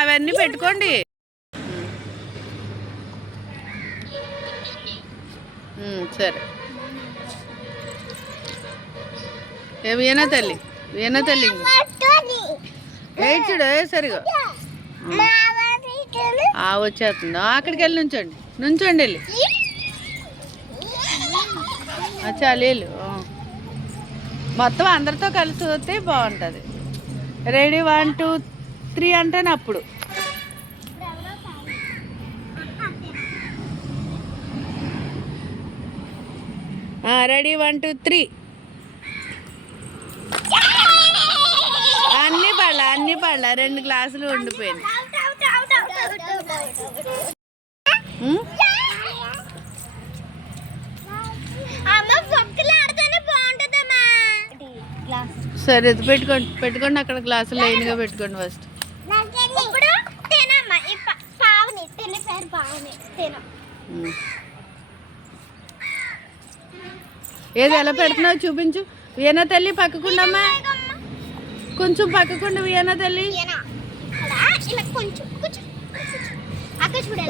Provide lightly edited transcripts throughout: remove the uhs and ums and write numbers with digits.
అవన్నీ పెట్టుకోండి. సరే వీణా తల్లి చూడు సరిగా వచ్చేస్తుందా? అక్కడికి వెళ్ళి నుంచోండి వెళ్ళి చాలు వెళ్ళు. మొత్తం అందరితో కలిసి వస్తే బాగుంటుంది. రెడీ 1 2 3 అంటేనే అప్పుడు. రెడీ 1 2 3. అన్ని పళ్ళ 2 గ్లాసులు ఉండిపోయింది. సరే పెట్టుకోండి అక్కడ గ్లాసులు లైన్గా పెట్టుకోండి ఫస్ట్. ఏది ఎలా పెడుతున్నావు చూపించు. వీణా తల్లి పక్కకుండమ్మా, కొంచెం పక్కకుండా వీణా తల్లి.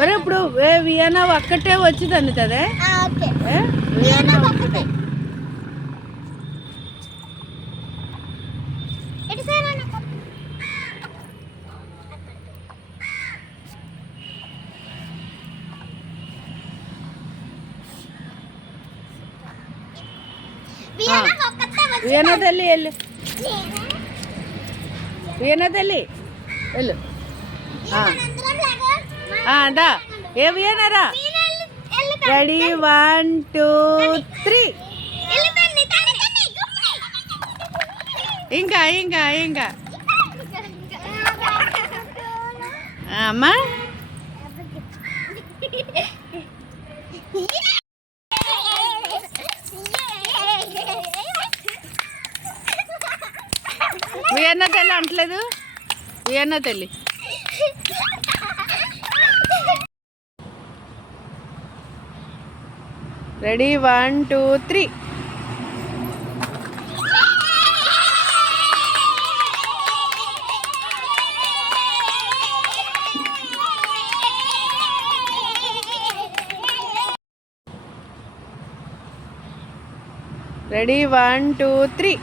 మరి ఇప్పుడు వీణా ఒక్కటే వచ్చి తన్నుతుందే. వీణా ఒక్కటే వీణా తల్లి వెళ్ళు. వీణా తల్లి వెళ్ళు. దా ఏ వీణారా. రెడీ 1 2 3. ఇంకా అమ్మా వీణా తల్లి అంటలేదు. వీణా తల్లి రెడీ 1 2 3. రెడీ 1 2 3.